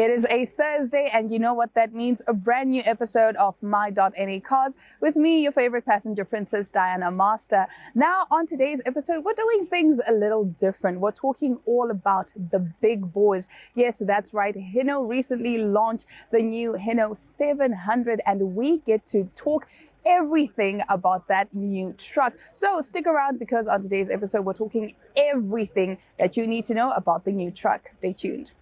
It is a Thursday, and you know what that means? A brand new episode of my.na Cars with me, your favorite passenger princess, Diana Master. Now, on today's episode, we're doing things a little different. We're talking all about the big boys. Yes, that's right. Hino recently launched the new Hino 700, and we get to talk everything about that new truck. So stick around, because on today's episode, we're talking everything that you need to know about the new truck. Stay tuned.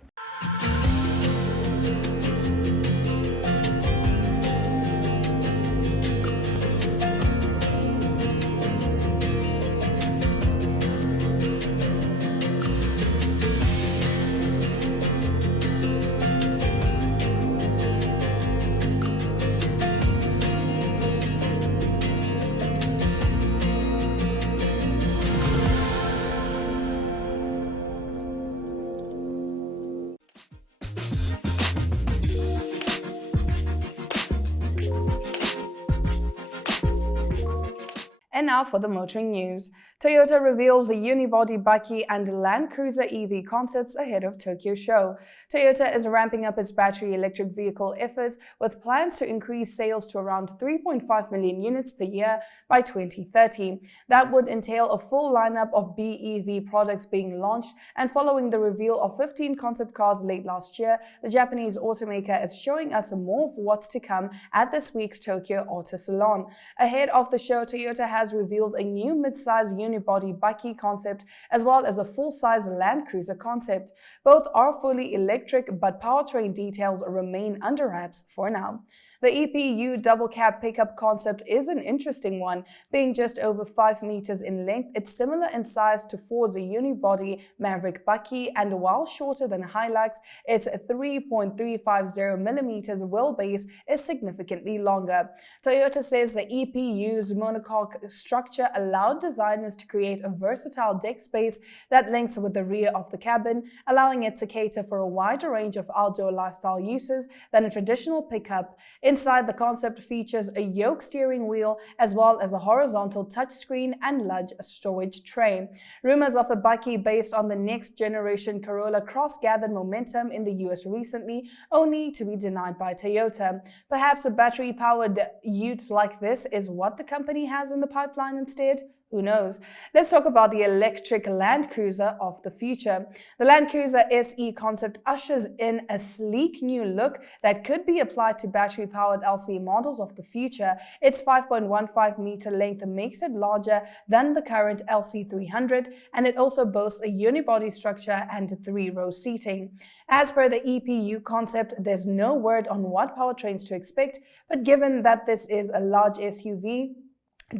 And now for the motoring news. Toyota reveals a unibody bakkie and Land Cruiser EV concepts ahead of Tokyo Show. Toyota is ramping up its battery electric vehicle efforts with plans to increase sales to around 3.5 million units per year by 2030. That would entail a full lineup of BEV products being launched, and following the reveal of 15 concept cars late last year, the Japanese automaker is showing us more of what's to come at this week's Tokyo Auto Salon. Ahead of the show, Toyota has revealed a new mid-size unibody bakkie concept as well as a full-size Land Cruiser concept. Both are fully electric, but powertrain details remain under wraps for now. The EPU double cab pickup concept is an interesting one. Being just over 5 meters in length, it's similar in size to Ford's unibody Maverick bakkie, and while shorter than Hilux, its 3.350 millimeters wheelbase is significantly longer. Toyota says the EPU's monocoque structure allowed designers to create a versatile deck space that links with the rear of the cabin, allowing it to cater for a wider range of outdoor lifestyle uses than a traditional pickup. Inside, the concept features a yoke steering wheel as well as a horizontal touchscreen and luggage storage tray. Rumors of a bakkie based on the next generation Corolla Cross gathered momentum in the US recently, only to be denied by Toyota. Perhaps a battery-powered ute like this is what the company has in the pipeline instead? Who knows? Let's talk about the electric Land Cruiser of the future. The Land Cruiser SE concept ushers in a sleek new look that could be applied to battery-powered LCE models of the future. Its 5.15 meter length makes it larger than the current LC300, and it also boasts a unibody structure and 3-row seating. As per the EPU concept, there's no word on what powertrains to expect, but given that this is a large SUV,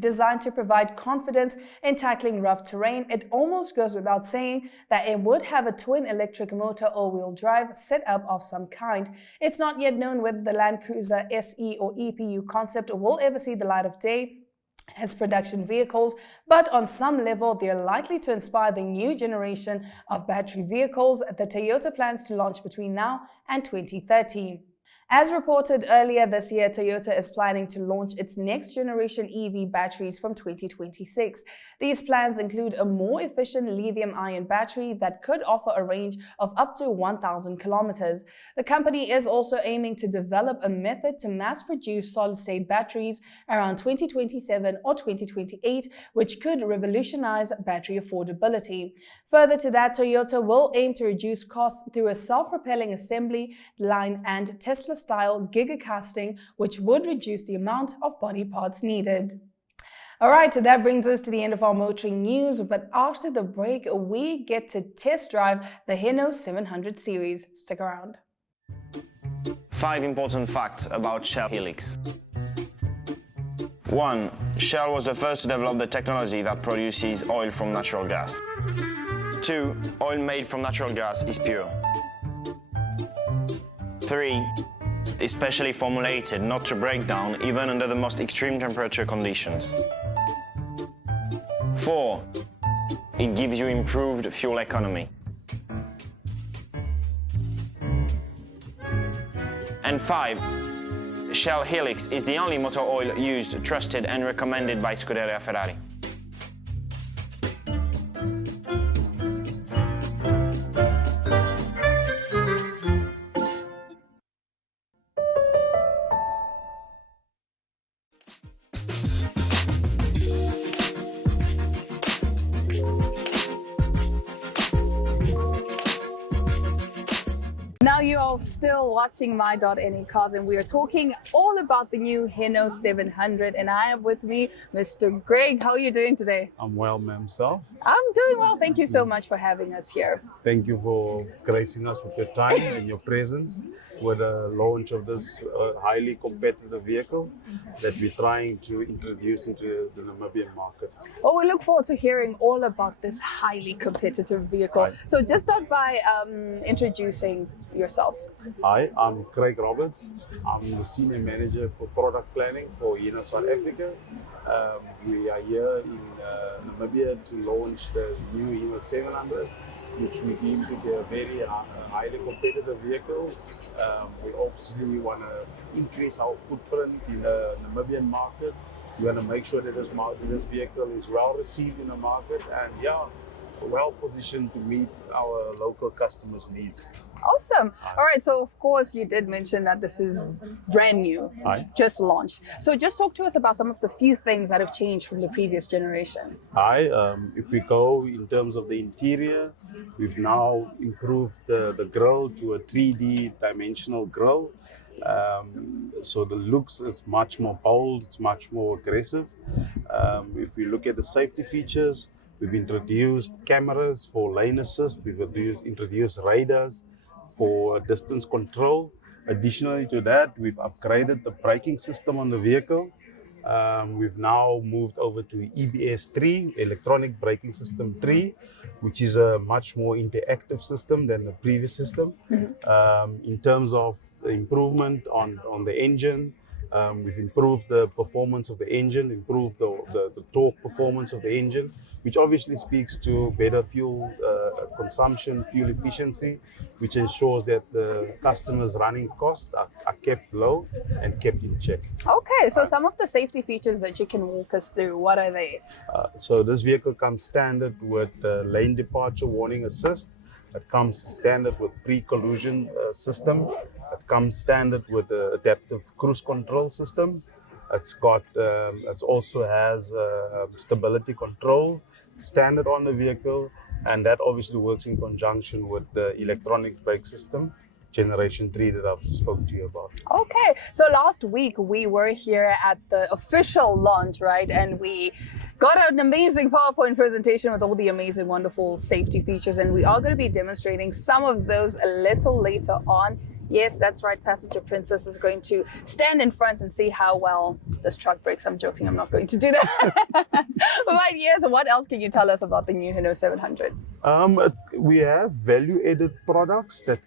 designed to provide confidence in tackling rough terrain, it almost goes without saying that it would have a twin electric motor all-wheel drive setup of some kind. It's not yet known whether the Land Cruiser SE or EPU concept will ever see the light of day as production vehicles, but on some level they're likely to inspire the new generation of battery vehicles that Toyota plans to launch between now and 2030. As reported earlier this year, Toyota is planning to launch its next generation EV batteries from 2026. These plans include a more efficient lithium-ion battery that could offer a range of up to 1,000 kilometers. The company is also aiming to develop a method to mass-produce solid-state batteries around 2027 or 2028, which could revolutionize battery affordability. Further to that, Toyota will aim to reduce costs through a self-propelling assembly line and Tesla-style gigacasting, which would reduce the amount of body parts needed. All right, so that brings us to the end of our motoring news, but after the break, we get to test drive the Hino 700 series. Stick around. 5 important facts about Shell Helix. 1. Shell was the first to develop the technology that produces oil from natural gas. 2. Oil made from natural gas is pure. 3. Is specially formulated not to break down even under the most extreme temperature conditions. 4. It gives you improved fuel economy. And 5. Shell Helix is the only motor oil used, trusted and recommended by Scuderia Ferrari. Now you are still watching my.na cars, and we are talking all about the new Hino 700, and I have with me Mr. Greg. How are you doing today? I'm well, ma'am. Self. I'm doing well. Thank you so much for having us here. Thank you for gracing us with your time and your presence with the launch of this highly competitive vehicle that we're trying to introduce into the Namibian market. Well, we look forward to hearing all about this highly competitive vehicle. Hi. So just start by introducing yourself. Hi, I'm Craig Roberts. I'm the Senior Manager for Product Planning for Hino South Africa. We are here in Namibia to launch the new Hino 700, which we deem to be a very highly competitive vehicle. We obviously want to increase our footprint in the Namibian market. We want to make sure that this vehicle is well received in the market and well positioned to meet our local customers' needs. Awesome. All right. So, of course, you did mention that this is brand new. It's just launched. So just talk to us about some of the few things that have changed from the previous generation. If we go in terms of the interior, we've now improved the grille to a 3D dimensional grille. So the looks is much more bold, it's much more aggressive. If we look at the safety features, we've introduced cameras for lane assist, we've introduced radars for distance control. Additionally to that, we've upgraded the braking system on the vehicle. We've now moved over to EBS 3, Electronic Braking System 3, which is a much more interactive system than the previous system. In terms of the improvement on the engine, we've improved the performance of the engine, improved the torque performance of the engine, which obviously speaks to better fuel consumption, fuel efficiency, which ensures that the customers' running costs are kept low and kept in check. Okay, so some of the safety features that you can walk us through, what are they? So this vehicle comes standard with lane departure warning assist. It comes standard with pre-collision system. It comes standard with the adaptive cruise control system. It also has stability control standard on the vehicle, and that obviously works in conjunction with the electronic brake system generation 3 that I've spoke to you about. Okay, so last week we were here at the official launch, right? And we got an amazing PowerPoint presentation with all the amazing, wonderful safety features, and we are going to be demonstrating some of those a little later on. Yes, that's right. Passenger Princess is going to stand in front and see how well this truck brakes. I'm joking. I'm not going to do that. But yes, what else can you tell us about the new Hino 700? We have value-added products that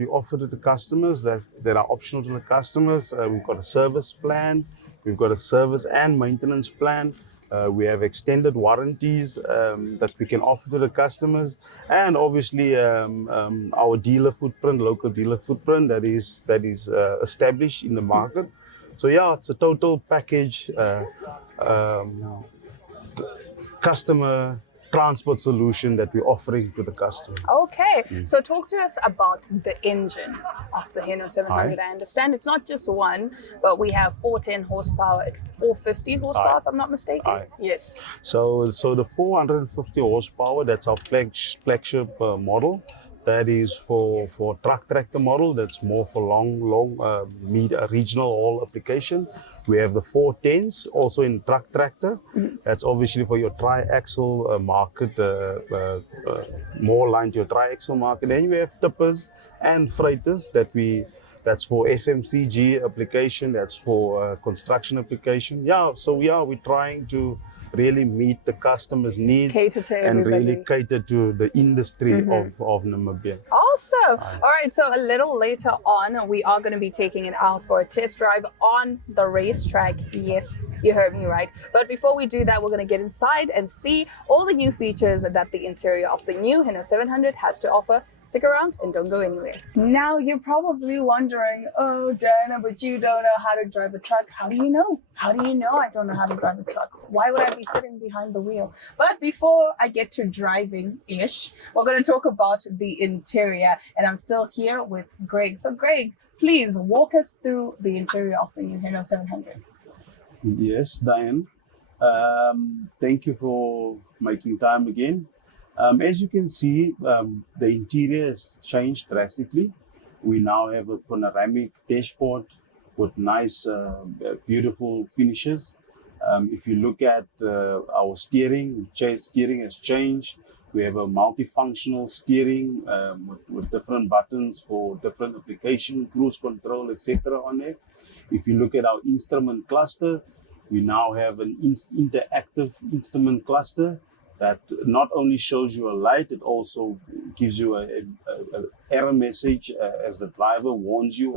we offer to the customers that are optional to the customers. We've got a service plan. We've got a service and maintenance plan. We have extended warranties that we can offer to the customers, and obviously our dealer footprint, local dealer footprint that is established in the market. So yeah, it's a total package customer transport solution that we're offering to the customer. Okay, so talk to us about the engine of the Hino 700. I understand it's not just one, but we have 410 horsepower at 450 horsepower, if I'm not mistaken. Yes. So the 450 horsepower, that's our flagship model. That is for truck tractor model. That's more for long regional haul application. We have the 410s also in truck tractor. That's obviously for your tri-axle market, more aligned to your tri-axle market. Then we have tippers and freighters that's for FMCG application. That's for construction application. We're trying to really meet the customer's needs and really cater to the industry of Namibia. Awesome. All right, so a little later on, we are going to be taking it out for a test drive on the racetrack. Yes, you heard me right. But before we do that, we're going to get inside and see all the new features that the interior of the new Hino 700 has to offer. Stick around and don't go anywhere. Now you're probably wondering, oh, Diana, but you don't know how to drive a truck. How do you know? How do you know I don't know how to drive a truck? Why would I be sitting behind the wheel? But before I get to driving-ish, we're going to talk about the interior. And I'm still here with Greg. So Greg, please walk us through the interior of the new Hino 700. Yes, Diane. Thank you for making time again. As you can see, the interior has changed drastically. We now have a panoramic dashboard with nice, beautiful finishes. If you look at our steering, steering has changed. We have a multifunctional steering with different buttons for different application, cruise control, etc. on there. If you look at our instrument cluster, we now have an interactive instrument cluster that not only shows you a light, it also gives you an error message as the driver warns you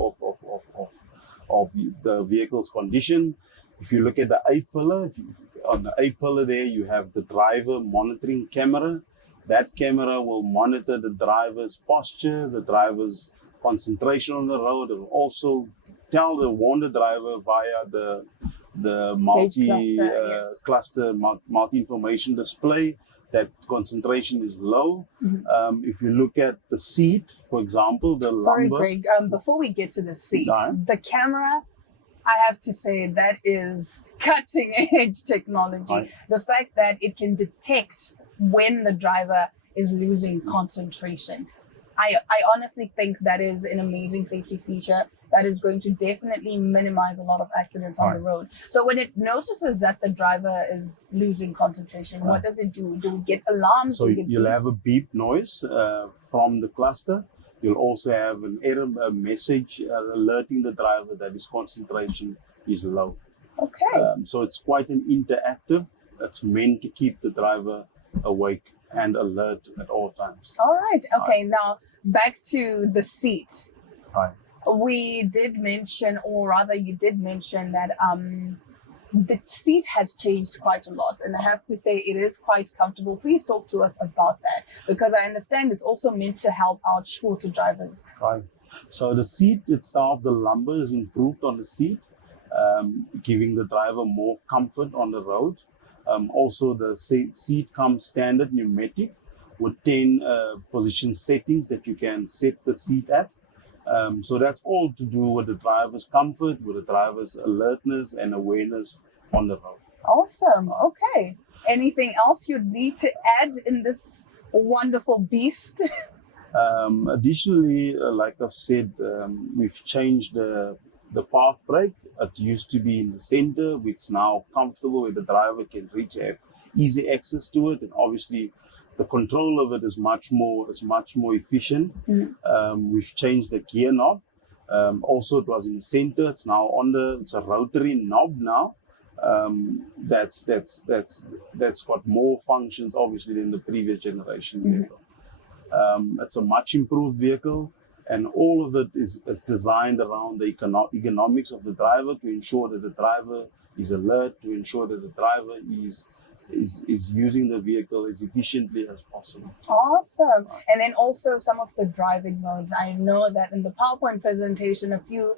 of the vehicle's condition. If you look at the A-pillar, on the A-pillar there you have the driver monitoring camera. That camera will monitor the driver's posture, the driver's concentration on the road. It will also warn the driver via the multi-information display that concentration is low. If you look at the seat, for example, the Sorry, lumbar. Greg, before we get to the seat, the camera, I have to say that is cutting edge technology. The fact that it can detect when the driver is losing concentration. I honestly think that is an amazing safety feature that is going to definitely minimize a lot of accidents on the road. So when it notices that the driver is losing concentration, what does it do? Do we get alarms? So you'll have a beep noise from the cluster. You'll also have an error message alerting the driver that his concentration is low. Okay. So it's quite an interactive. It's meant to keep the driver awake and alert at all times. All right. Okay. Now back to the seat. We did mention, or rather you did mention that the seat has changed quite a lot. And I have to say it is quite comfortable. Please talk to us about that, because I understand it's also meant to help out shorter drivers. Right. So the seat itself, the lumbar is improved on the seat, giving the driver more comfort on the road. Also, the seat comes standard pneumatic with 10 position settings that you can set the seat at. So that's all to do with the driver's comfort, with the driver's alertness and awareness on the road. Awesome. Okay. Anything else you'd need to add in this wonderful beast? Additionally, like I've said, we've changed the park brake. It used to be in the center, which now comfortable where the driver can reach, have easy access to it, and obviously the control of it is much more efficient. We've changed the gear knob. Also, it was in the center. It's now it's a rotary knob now. That's got more functions obviously than the previous generation vehicle. It's a much improved vehicle. And all of it is designed around the economics of the driver, to ensure that the driver is alert, to ensure that the driver is using the vehicle as efficiently as possible. Awesome. And then also some of the driving modes. I know that in the PowerPoint presentation, a few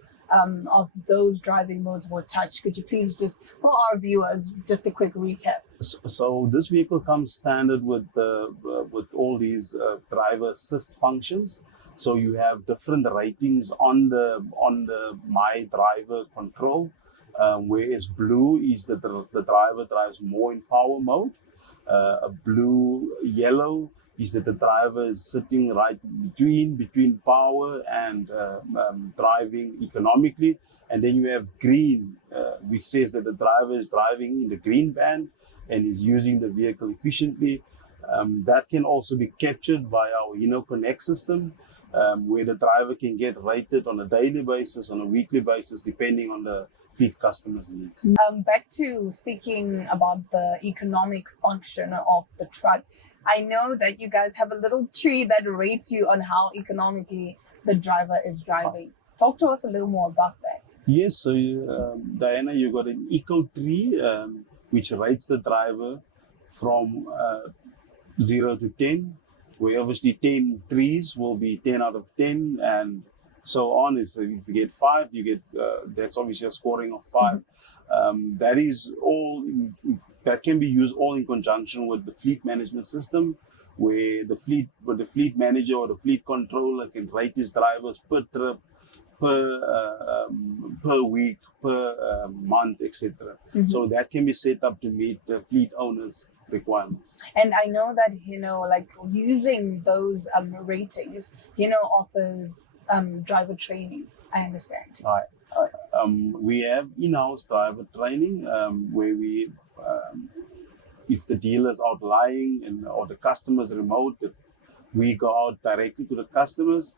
of those driving modes were touched. Could you please just, for our viewers, just a quick recap? So this vehicle comes standard with all these driver assist functions. So you have different ratings on the My Driver control, whereas blue is that the driver drives more in power mode. Yellow is that the driver is sitting right between power and driving economically. And then you have green, which says that the driver is driving in the green band and is using the vehicle efficiently. That can also be captured via our Hino Connect system, where the driver can get rated on a daily basis, on a weekly basis, depending on the fleet customer's needs. Back to speaking about the economic function of the truck. I know that you guys have a little tree that rates you on how economically the driver is driving. Talk to us a little more about that. Yes, so Diana, you got an eco tree, which rates the driver from 0 to 10. Where obviously 10 trees will be 10 out of 10 and so on. If you get 5, you get that's obviously a scoring of 5. That is all that can be used all in conjunction with the fleet management system, where the fleet manager or the fleet controller can rate his drivers per trip, per week, per month, etc. So that can be set up to meet the fleet owner's requirements. And I know that, like using those ratings, offers driver training, I understand. Right. We have in-house driver training where we, if the dealer's out lying or the customer's remote, we go out directly to the customers.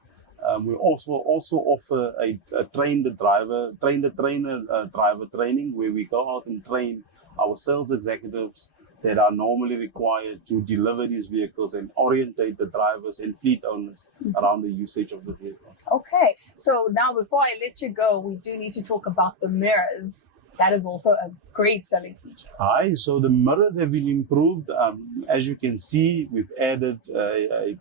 We also offer a train the trainer driver training where we go out and train our sales executives that are normally required to deliver these vehicles and orientate the drivers and fleet owners around the usage of the vehicle. Okay, so now before I let you go, we do need to talk about the mirrors. That is also a great selling feature. Hi, so the mirrors have been improved. As you can see, we've added a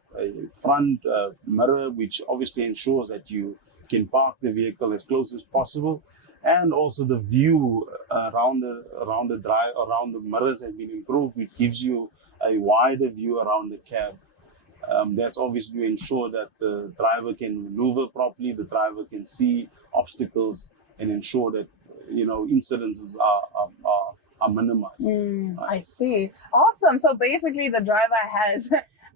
front mirror, which obviously ensures that you can park the vehicle as close as possible. And also the view around the mirrors has been improved, which gives you a wider view around the cab. That's obviously to ensure that the driver can maneuver properly, the driver can see obstacles, and ensure that incidences are minimized. I see. Awesome. So basically, the driver has,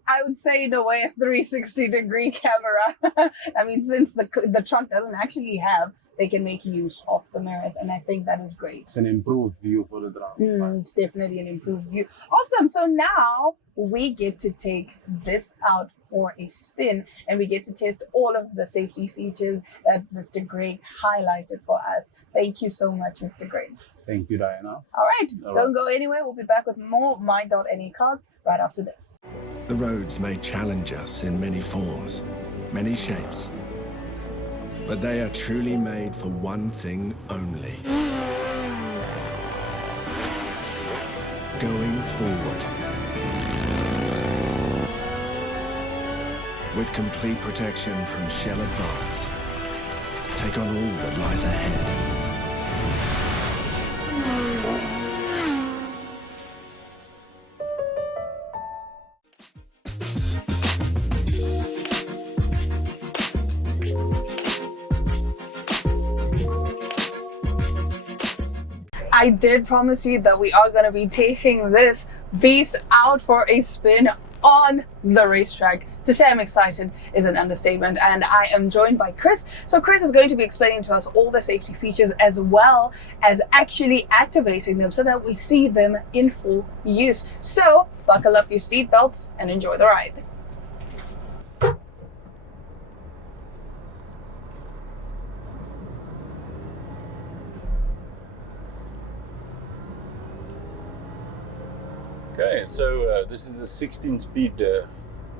I would say, in a way, a 360-degree camera. I mean, since the truck doesn't actually have, they can make use of the mirrors, and I think that is great. It's an improved view for the driver. It's definitely an improved view. Awesome. So now we get to take this out for a spin, and we get to test all of the safety features that Mr. Greg highlighted for us. Thank you so much, Mr. Greg. Thank you, Diana. All right. Don't go anywhere. We'll be back with more my.na cars right after this. The roads may challenge us in many forms, many shapes, but they are truly made for one thing only: going forward. With complete protection from Shell Advance, take on all that lies ahead. I did promise you that we are going to be taking this beast out for a spin on the racetrack. To say I'm excited is an understatement, and I am joined by Chris. So Chris is going to be explaining to us all the safety features as well as actually activating them so that we see them in full use. So buckle up your seatbelts and enjoy the ride. Okay, so this is a 16-speed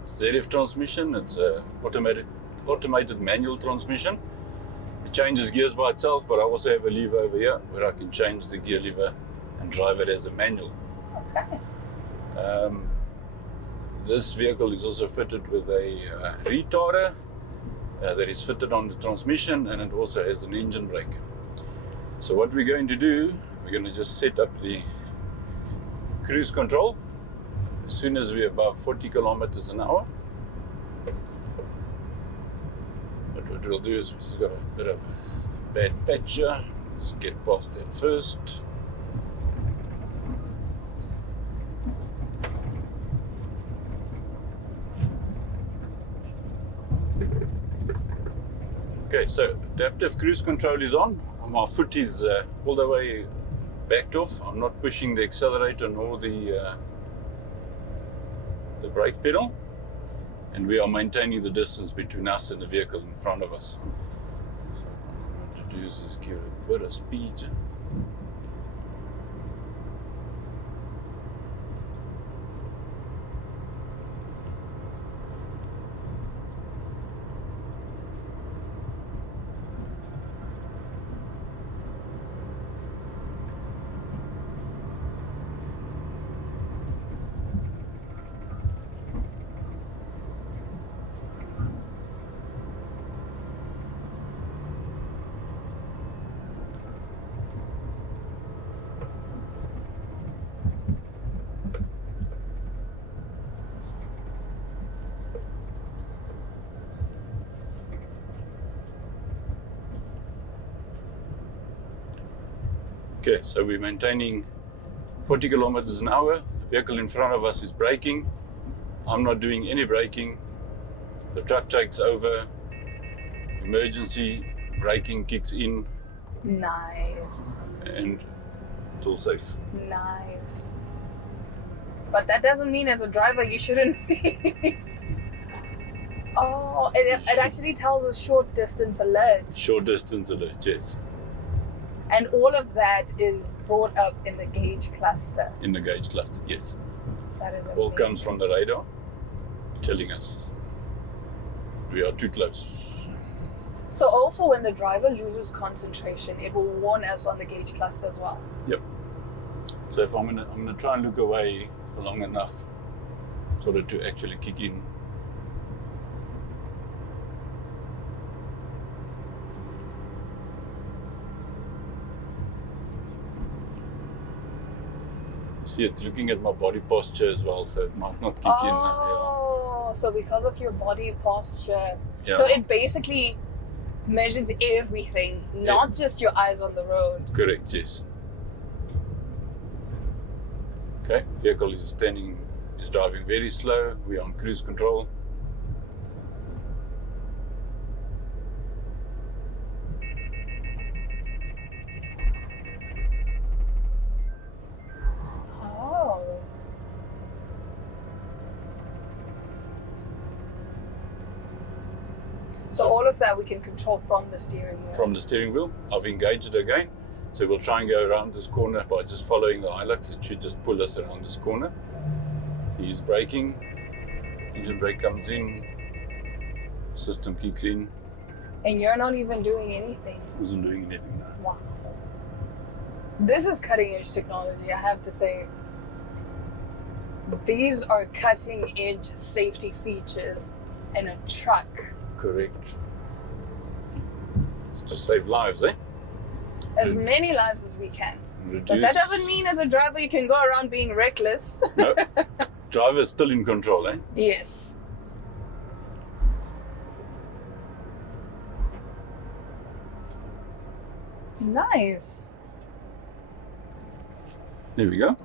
ZF transmission. It's a automated manual transmission. It changes gears by itself, but I also have a lever over here where I can change the gear lever and drive it as a manual. Okay. This vehicle is also fitted with a retarder that is fitted on the transmission, and it also has an engine brake. So what we're going to do, we're going to just set up the cruise control as soon as we're above 40 kilometers an hour. But what we'll do is we've got a bit of a bad patch here. Let's get past that first. Okay, so adaptive cruise control is on. My foot is all the way backed off. I'm not pushing the accelerator nor the brake pedal, and we are maintaining the distance between us and the vehicle in front of us. So what I want to do is just give a bit of speed. Okay, so we're maintaining 40 kilometers an hour. vehicle in front of us is braking. I'm not doing any braking. The truck takes over. Emergency braking kicks in. Nice. And it's all safe. Nice. But that doesn't mean as a driver you shouldn't be. Oh, it actually tells us short distance alert. Short distance alert, yes. And all of that is brought up in the gauge cluster. In the gauge cluster, yes. That is All amazing. comes from the radar telling us we are too close. So also when the driver loses concentration, it will warn us on the gauge cluster as well. Yep. So if I'm gonna try and look away for long enough for it to actually kick in. See, it's looking at my body posture as well, so it might not kick in. Oh, so because of your body posture. Yeah. So it basically measures everything, not just your eyes on the road. Correct, yes. Okay, vehicle is driving very slow. We're on cruise control. Oh. So all of that we can control from the steering wheel. From the steering wheel. I've engaged it again. So we'll try and go around this corner by just following the Hilux. It should just pull us around this corner. He's braking. Engine brake comes in. System kicks in. And you're not even doing anything. Wasn't doing anything now. Wow. This is cutting edge technology, I have to say. These are cutting edge safety features in a truck. Correct. It's to save lives, eh? As many lives as we can. Reduce. But that doesn't mean as a driver you can go around being reckless. No. Driver is still in control, eh? Yes. Nice. There we go.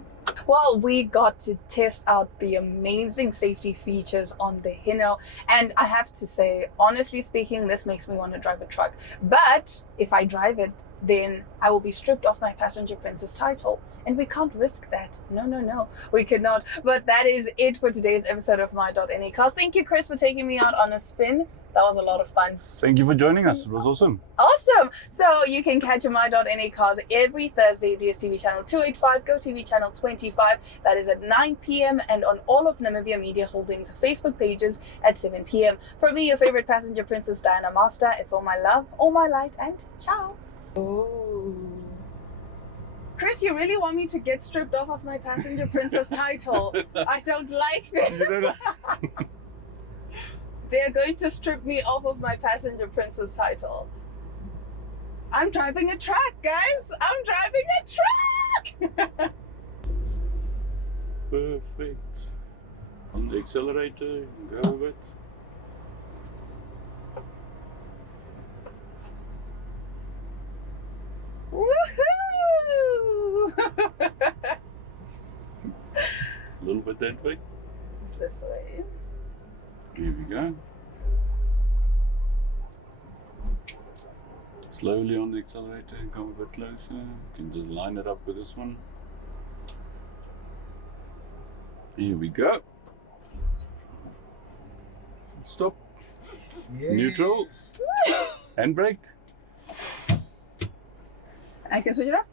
Well, we got to test out the amazing safety features on the Hino, and I have to say, honestly speaking, this makes me want to drive a truck. But if I drive it, then I will be stripped of my passenger princess title, and we can't risk that. No, we cannot. But that is it for today's episode of my.na cars. Thank you, Chris, for taking me out on a spin. That was a lot of fun. Thank you for joining us. It was awesome. Awesome. So you can catch my.na cars every Thursday, DStv channel 285, GOtv channel 25. That is at 9 p.m. and on all of Namibia Media Holdings Facebook pages at 7 p.m. For me, your favorite passenger princess, Diana Master, it's all my love, all my light, and ciao. Ooh. Chris, you really want me to get stripped off of my passenger princess title? I don't like this. They're going to strip me off of my passenger princess title. I'm driving a truck, guys. I'm driving a truck. Perfect. On the accelerator, go with it. Woohoo! A little bit that way. This way. Here we go. Slowly on the accelerator and come a bit closer. You can just line it up with this one. Here we go. Stop. Yes. Neutral. Handbrake. I can switch it off.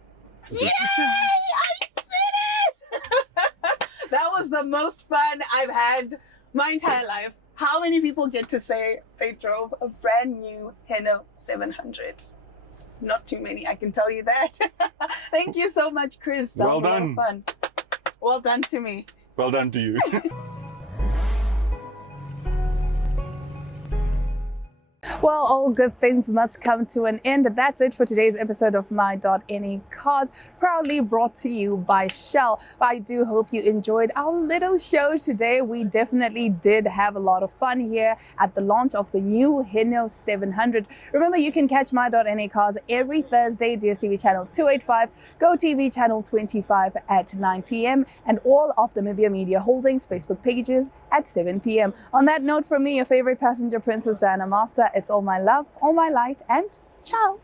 Yay! I did it! That was the most fun I've had my entire life. How many people get to say they drove a brand new Hino 700? Not too many, I can tell you that. Thank you so much, Chris. That was a lot of fun. Well done to me. Well done to you. Well, all good things must come to an end. That's it for today's episode of my.na Cars, proudly brought to you by Shell. I do hope you enjoyed our little show today. We definitely did have a lot of fun here at the launch of the new Hino 700. Remember, you can catch my.na Cars every Thursday, DStv channel 285, GOtv channel 25 at 9 p.m. and all of the Namibia Media Holdings Facebook pages at 7 p.m. On that note, from me, your favorite passenger princess Diana Master, it's all my love, all my light, and ciao.